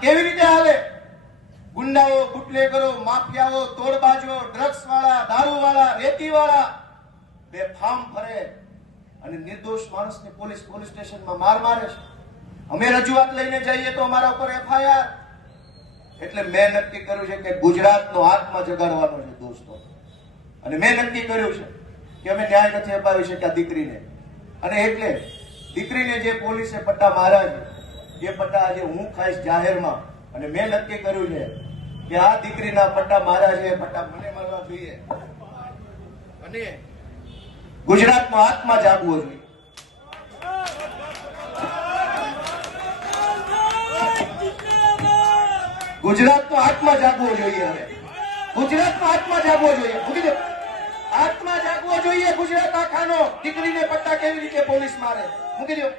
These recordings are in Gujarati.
કેવી રીતે હાલે ગુંડાઓ બુટલેગરો માફિયાઓ તોડબાજો ડ્રગ્સ વાળા દારૂ વાળા રેતી વાળા બેફામ ફરે અને નિર્દોષ માણસને પોલીસ પોલીસ સ્ટેશનમાં માર મારે છે અમે રજૂઆત લઈને જઈએ તો અમારા ઉપર એફઆઈઆર એટલે મેં નક્કી કર્યું છે કે ગુજરાતનો આત્મા જગાડવાનો છે દોસ્તો અને મેં નક્કી કર્યું છે કે અમે ન્યાય નથી અપાવી શક્યા દીકરીને અને એટલે દીકરીને જે પોલીસે પટ્ટા માર્યા છે જે પટ્ટા આજે હું ખાઈશ જાહેરમાં અને મેં નક્કી કર્યું છે કે આ દીકરીના પટ્ટા મારા છે પટ્ટા મને મળવા જોઈએ અને ગુજરાતમાં આત્મા જાગવો જોઈએ ગુજરાતનો આત્મા જાગવો જોઈએ હવે ગુજરાતનો આત્મા જાગવો જોઈએ આત્મા જાગવો જોઈએ ગુજરાત આખાનો દીકરીને પટ્ટા કેવી રીતે પોલીસ મારે મૂકી દો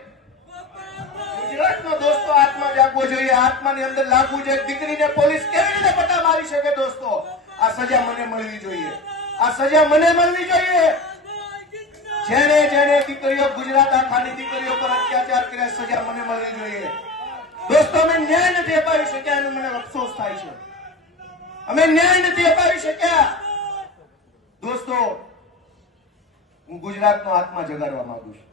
સિરાજનો દોસ્તો આત્મા જાગવો જોઈએ આત્માની અંદર લાગવું જોઈએ દીકરીને પોલીસ કેવી રીતે પટા મારી શકે દોસ્તો આ સજા મને મળવી જોઈએ આ સજા મને મળવી જોઈએ જેને જેને દીકરીઓ ગુજરાત આખાની દીકરીઓ પર અત્યાચાર કર્યા સજા મને મળવી જોઈએ દોસ્તો અમે ન્યાય નથી અપાવી શક્યા એનો મને અફસોસ થાય છે અમે ન્યાય નથી અપાવી શક્યા દોસ્તો હું ગુજરાતનો આત્મા જગાડવા માંગુ છું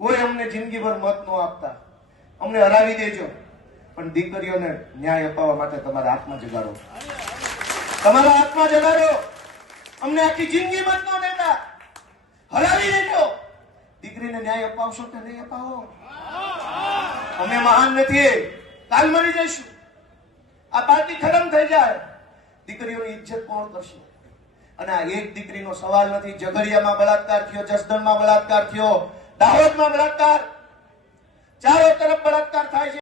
કોઈ અમને જિંદગીભર મત ન આપતા અમને હરાવી દેજો પણ દીકરીઓને ન્યાય અપાવવા માટે તમારા હાથમાં જગાડો તમારા હાથમાં જગાડો અમને આખી જિંદગી મત ન દેતા હરાવી દેજો દીકરીને ન્યાય અપાવશો કે નહીં અપાવો અમે મહાન નથી કાલ મળી જઈશું આ પાર્ટી ખતમ થઈ જાય દીકરીઓની ઇજ્જત કોણ કરશે અને આ એક દીકરીનો સવાલ નથી ઝઘડિયામાં બળાત્કાર થયો જસદણમાં બળાત્કાર થયો દાહોદમાં બળાત્કાર ચારો તરફ બળાત્કાર થાય છે